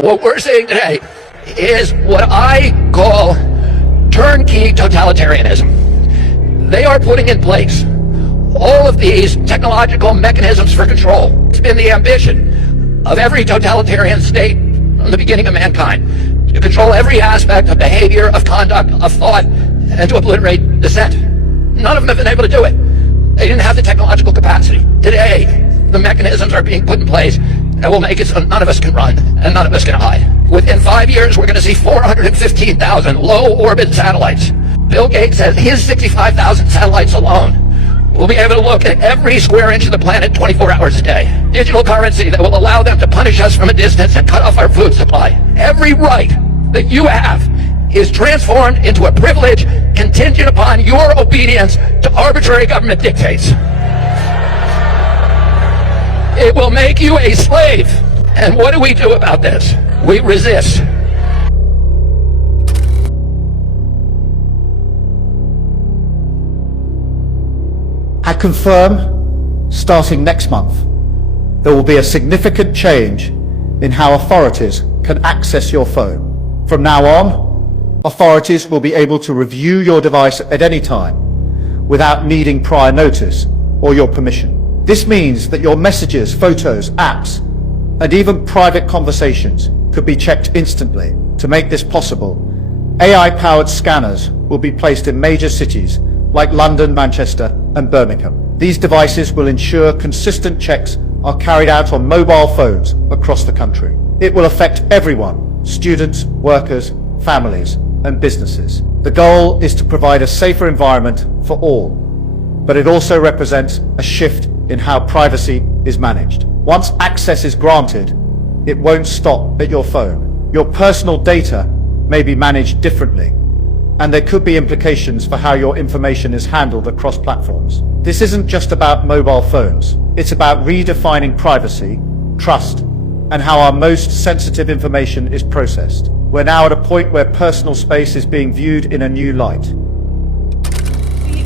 What we're seeing today is what I call turnkey totalitarianism. They are putting in place all of these technological mechanisms for control. It's been the ambition of every totalitarian state from the beginning of mankind to control every aspect of behavior, of conduct, of thought, and to obliterate dissent. None of them have been able to do it. They didn't have the technological capacity. Today, the mechanisms are being put in place that will make it so none of us can run and none of us can hide. Within 5 years, we're going to see 415,000 low-orbit satellites. Bill Gates says his 65,000 satellites alone will be able to look at every square inch of the planet 24 hours a day. Digital currency that will allow them to punish us from a distance and cut off our food supply. Every right that you have is transformed into a privilege contingent upon your obedience to arbitrary government dictates. It will make you a slave. And what do we do about this? We resist. I confirm, starting next month, there will be a significant change in how authorities can access your phone. From now on, authorities will be able to review your device at any time without needing prior notice or your permission. This means that your messages, photos, apps, and even private conversations could be checked instantly. To make this possible, AI-powered scanners will be placed in major cities like London, Manchester, and Birmingham. These devices will ensure consistent checks are carried out on mobile phones across the country. It will affect everyone, students, workers, families, and businesses. The goal is to provide a safer environment for all, but it also represents a shift in how privacy is managed. Once access is granted, it won't stop at your phone. Your personal data may be managed differently, and there could be implications for how your information is handled across platforms. This isn't just about mobile phones. It's about redefining privacy, trust, and how our most sensitive information is processed. We're now at a point where personal space is being viewed in a new light.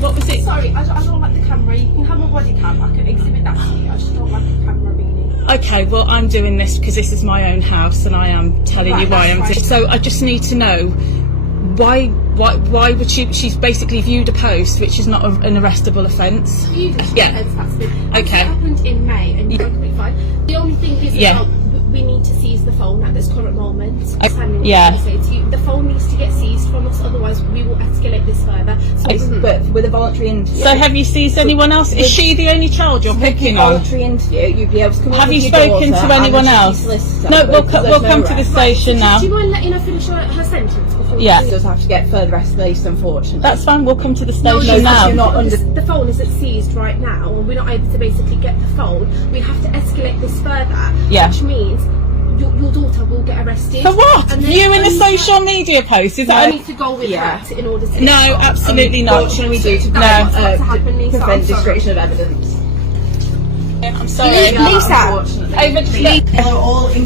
What was it? Sorry, I don't like the camera. You can have a body cam. I can exhibit that to you. I just don't like the camera really. Okay, well I'm doing this because this is my own house and I am telling you why I'm doing it. So I just need to know why would she's basically viewed a post which is not an arrestable offence. Viewed a yeah. Offence, that's been okay. It happened in May and you're completely fine. The only thing is we need to seize the phone at this current moment. Yeah. The phone needs to get seized from us, otherwise we will escalate this further. So but with a voluntary interview. So have you seized anyone else? Is she the only child you're picking on? Voluntary interview, you'd be able to come Have you spoken to anyone else? No, we'll come to the station now. Do you mind letting her finish her sentence before Yeah. She does have to get further escalation, unfortunately. That's fine, we'll come to the station now. The phone is seized right now and we're not able to basically get the phone. We have to escalate this further, which means your daughter will get arrested. For what? Viewing a social media post? Is that? I need to go with that in order to. No, absolutely not. What should we do to prevent destruction of evidence? I'm sorry. Lisa,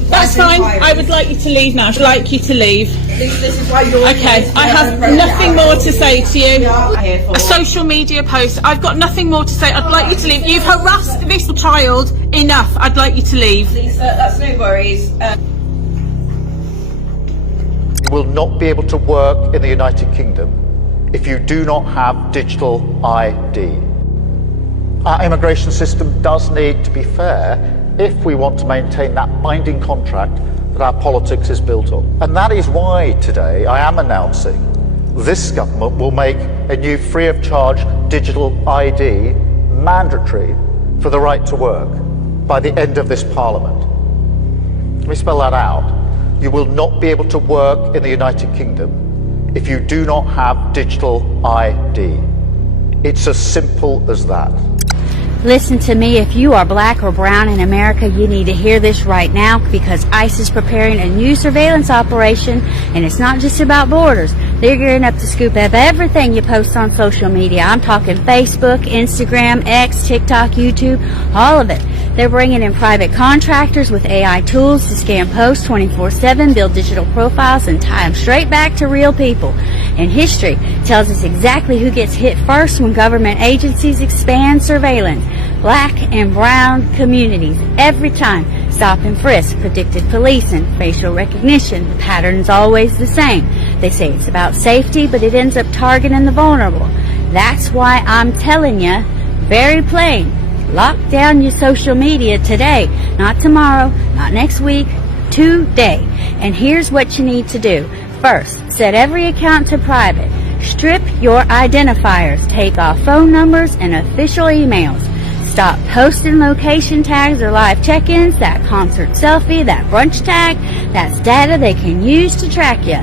That's fine. I would like you to leave now. I'd like you to leave. This is why you're okay, I have nothing more to say to you. A social media post. I've got nothing more to say. I'd like you to leave. You've harassed this child enough. I'd like you to leave. Lisa, that's no worries. You will not be able to work in the United Kingdom if you do not have digital ID. Our immigration system does need to be fair if we want to maintain that binding contract that our politics is built on. And that is why today I am announcing this government will make a new free of charge digital ID mandatory for the right to work by the end of this Parliament. Let me spell that out. You will not be able to work in the United Kingdom if you do not have digital ID. It's as simple as that. Listen to me, if you are black or brown in America, you need to hear this right now because ICE is preparing a new surveillance operation, and it's not just about borders. They're gearing up to scoop up everything you post on social media. I'm talking Facebook, Instagram, X, TikTok, YouTube, all of it. They're bringing in private contractors with AI tools to scan posts 24/7, build digital profiles, and tie them straight back to real people. And history tells us exactly who gets hit first when government agencies expand surveillance. Black and brown communities every time. Stop and frisk, predictive policing, facial recognition. The pattern's always the same. They say it's about safety, but it ends up targeting the vulnerable. That's why I'm telling you, very plain, lock down your social media today, not tomorrow, not next week, today. And here's what you need to do. First, set every account to private. Strip your identifiers. Take off phone numbers and official emails. Stop posting location tags or live check-ins, that concert selfie, that brunch tag. That's data they can use to track you.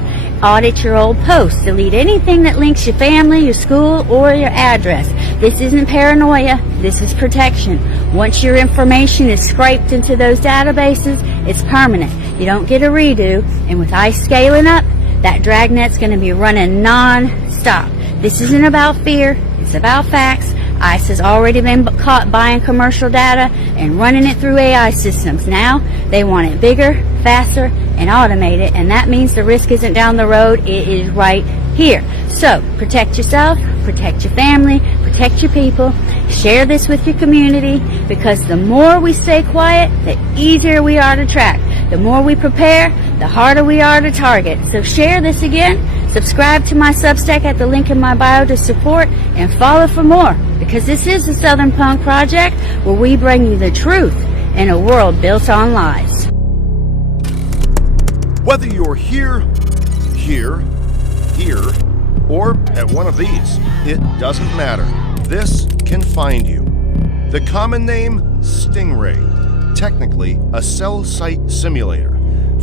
Audit your old posts. Delete anything that links your family, your school, or your address. This isn't paranoia. This is protection. Once your information is scraped into those databases, it's permanent. You don't get a redo. And with ICE scaling up, that dragnet's going to be running non-stop. This isn't about fear. It's about facts. ICE has already been caught buying commercial data and running it through AI systems. Now they want it bigger, faster, and automated, and that means the risk isn't down the road, it is right here. So protect yourself, protect your family, protect your people, share this with your community, because the more we stay quiet, the easier we are to track. The more we prepare, the harder we are to target. So share this again. Subscribe to my Substack at the link in my bio to support, and follow for more, because this is the Southern Punk Project, where we bring you the truth in a world built on lies. Whether you're here, or at one of these, it doesn't matter. This can find you. The common name, Stingray, technically a cell site simulator.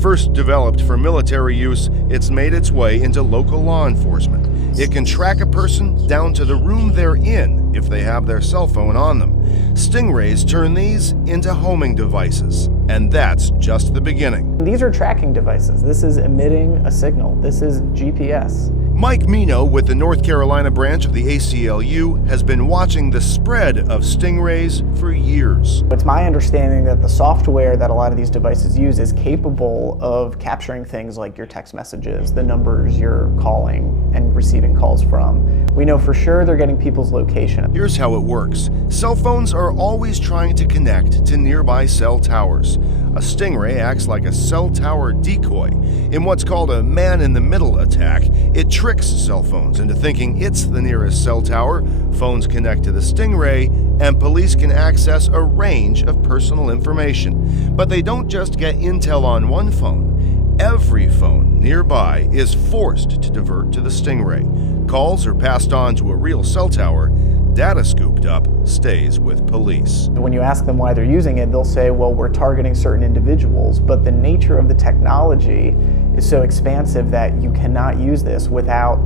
First developed for military use, it's made its way into local law enforcement. It can track a person down to the room they're in if they have their cell phone on them. Stingrays turn these into homing devices, and that's just the beginning. These are tracking devices. This is emitting a signal. This is GPS. Mike Mino with the North Carolina branch of the ACLU has been watching the spread of Stingrays for years. It's my understanding that the software that a lot of these devices use is capable of capturing things like your text messages, the numbers you're calling and receiving calls from. We know for sure they're getting people's location. Here's how it works. Cell phones are always trying to connect to nearby cell towers. A Stingray acts like a cell tower decoy. In what's called a man-in-the-middle attack, it tricks cell phones into thinking it's the nearest cell tower, phones connect to the Stingray, and police can access a range of personal information. But they don't just get intel on one phone. Every phone nearby is forced to divert to the Stingray. Calls are passed on to a real cell tower. Data scooped up stays with police. When you ask them why they're using it, they'll say, well, we're targeting certain individuals, but the nature of the technology is so expansive that you cannot use this without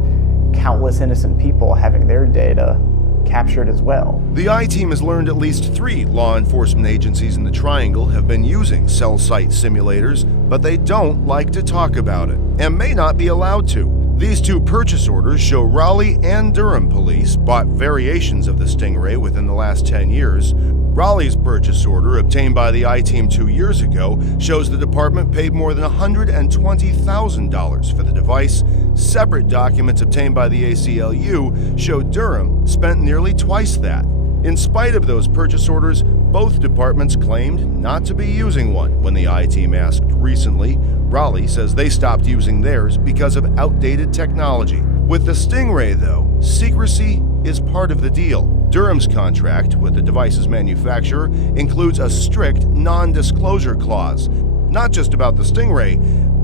countless innocent people having their data captured as well. The I-Team has learned at least 3 law enforcement agencies in the Triangle have been using cell site simulators, but they don't like to talk about it, and may not be allowed to. These 2 purchase orders show Raleigh and Durham police bought variations of the Stingray within the last 10 years. Raleigh's purchase order, obtained by the I-Team 2 years ago, shows the department paid more than $120,000 for the device. Separate documents obtained by the ACLU show Durham spent nearly twice that. In spite of those purchase orders, both departments claimed not to be using one when the I-Team asked recently. Raleigh says they stopped using theirs because of outdated technology. With the Stingray, though, secrecy is part of the deal. Durham's contract with the device's manufacturer includes a strict non-disclosure clause, not just about the Stingray,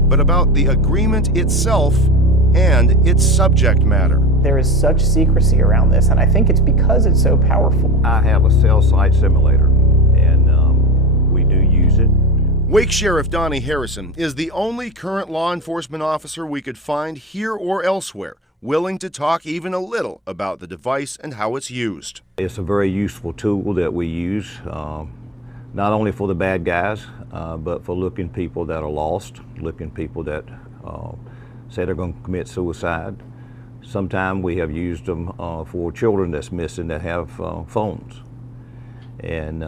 but about the agreement itself and its subject matter. There is such secrecy around this, and I think it's because it's so powerful. I have a cell site simulator, and we do use it. Wake Sheriff Donnie Harrison is the only current law enforcement officer we could find here or elsewhere willing to talk even a little about the device and how it's used. It's a very useful tool that we use, not only for the bad guys, but for looking people that are lost, looking people that say they're going to commit suicide. Sometimes we have used them for children that's missing that have phones. And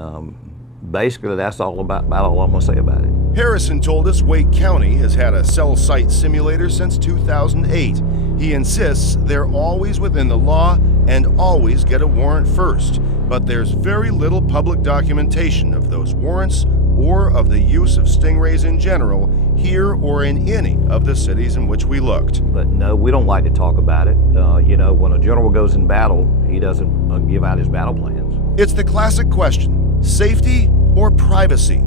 basically that's all about all I'm going to say about it. Harrison told us Wake County has had a cell site simulator since 2008. He insists they're always within the law and always get a warrant first, but there's very little public documentation of those warrants or of the use of stingrays in general here or in any of the cities in which we looked. But no, we don't like to talk about it. You know, when a general goes in battle, he doesn't give out his battle plans. It's the classic question, safety or privacy?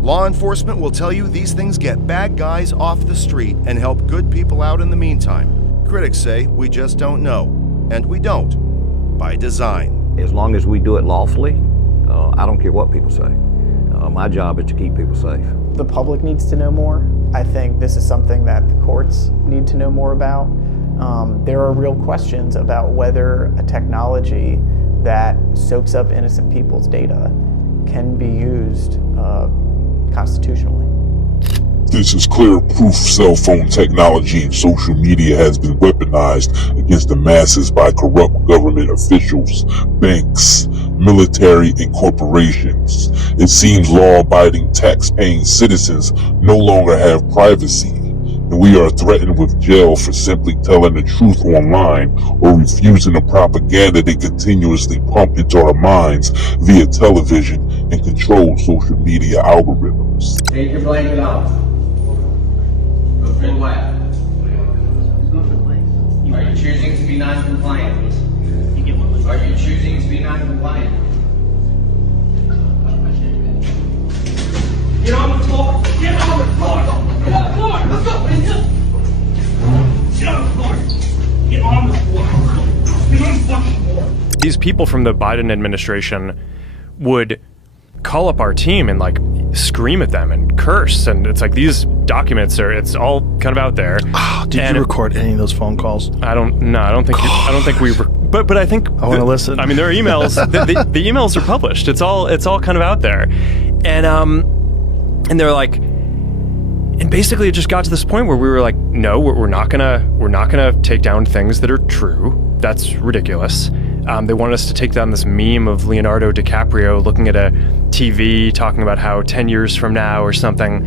Law enforcement will tell you these things get bad guys off the street and help good people out in the meantime. Critics say we just don't know, and we don't, by design. As long as we do it lawfully, I don't care what people say. My job is to keep people safe. The public needs to know more. I think this is something that the courts need to know more about. There are real questions about whether a technology that soaks up innocent people's data can be used constitutionally. This is clear proof cell phone technology and social media has been weaponized against the masses by corrupt government officials, banks, military, and corporations. It seems law-abiding, tax-paying citizens no longer have privacy, and we are threatened with jail for simply telling the truth online or refusing the propaganda they continuously pump into our minds via television and controlled social media algorithms. Take your blanket off. Look for the left. Are you choosing to be non-compliant? Are you choosing to be non-compliant? Get on the floor! Get on the floor! Get on the floor! Let's go! Get on the floor! Get on the floor! Get on the fucking floor! These people from the Biden administration would call up our team and like scream at them and curse, and it's like these documents it's all kind of out there. Did you record any of those phone calls? I don't think we but I think I want to listen. I mean, there are emails. the emails are published. It's all kind of out there, and they're like, and basically it just got to this point where we were like, no, we're not gonna take down things that are true. That's ridiculous. They wanted us to take down this meme of Leonardo DiCaprio looking at a TV talking about how 10 years from now or something,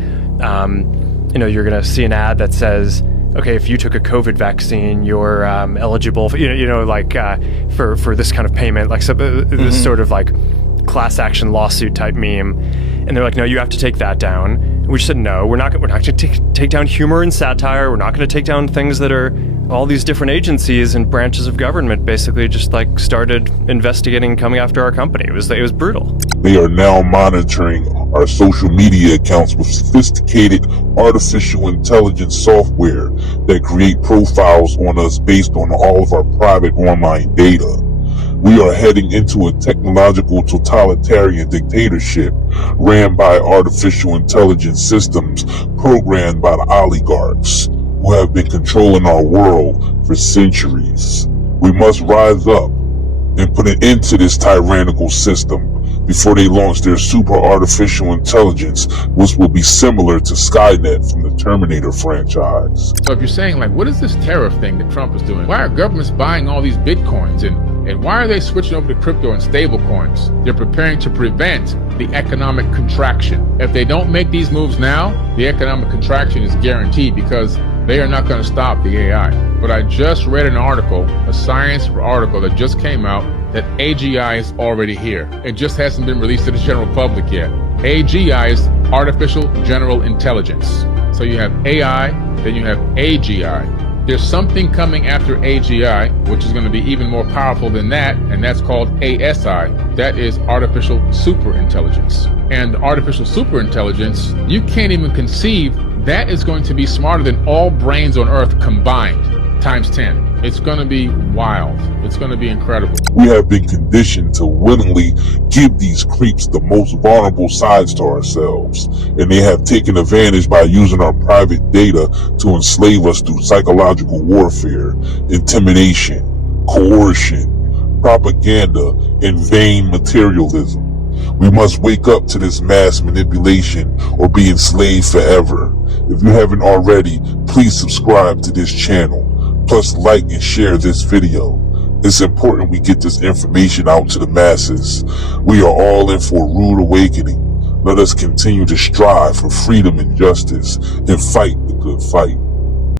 you know, you're going to see an ad that says, okay, if you took a COVID vaccine, you're eligible for, for this kind of payment, like this sort of like class action lawsuit type meme. And they're like, no, you have to take that down. And we just said, no, we're not going to take down humor and satire. We're not going to take down things that are all these different agencies and branches of government basically just like started investigating, coming after our company. It was brutal. They are now monitoring our social media accounts with sophisticated artificial intelligence software that create profiles on us based on all of our private online data. We are heading into a technological totalitarian dictatorship ran by artificial intelligence systems programmed by the oligarchs who have been controlling our world for centuries. We must rise up and put an end to this tyrannical system before they launch their super artificial intelligence, which will be similar to Skynet from the Terminator franchise. So if you're saying, like, what is this tariff thing that Trump is doing? Why are governments buying all these bitcoins and why are they switching over to crypto and stable coins? They're preparing to prevent the economic contraction. If they don't make these moves now, the economic contraction is guaranteed because they are not going to stop the AI. But I just read an article, a science article that just came out, that AGI is already here. It just hasn't been released to the general public yet. AGI is Artificial General Intelligence. So you have AI, then you have AGI. There's something coming after AGI, which is going to be even more powerful than that, and that's called ASI. That is Artificial Superintelligence. And Artificial Superintelligence, you can't even conceive, that is going to be smarter than all brains on Earth combined, times 10. It's going to be wild. It's going to be incredible. We have been conditioned to willingly give these creeps the most vulnerable sides to ourselves, and they have taken advantage by using our private data to enslave us through psychological warfare, intimidation, coercion, propaganda, and vain materialism. We must wake up to this mass manipulation or be enslaved forever. If you haven't already, please subscribe to this channel. Plus like and share this video. It's important we get this information out to the masses. We are all in for a rude awakening. Let us continue to strive for freedom and justice and fight the good fight.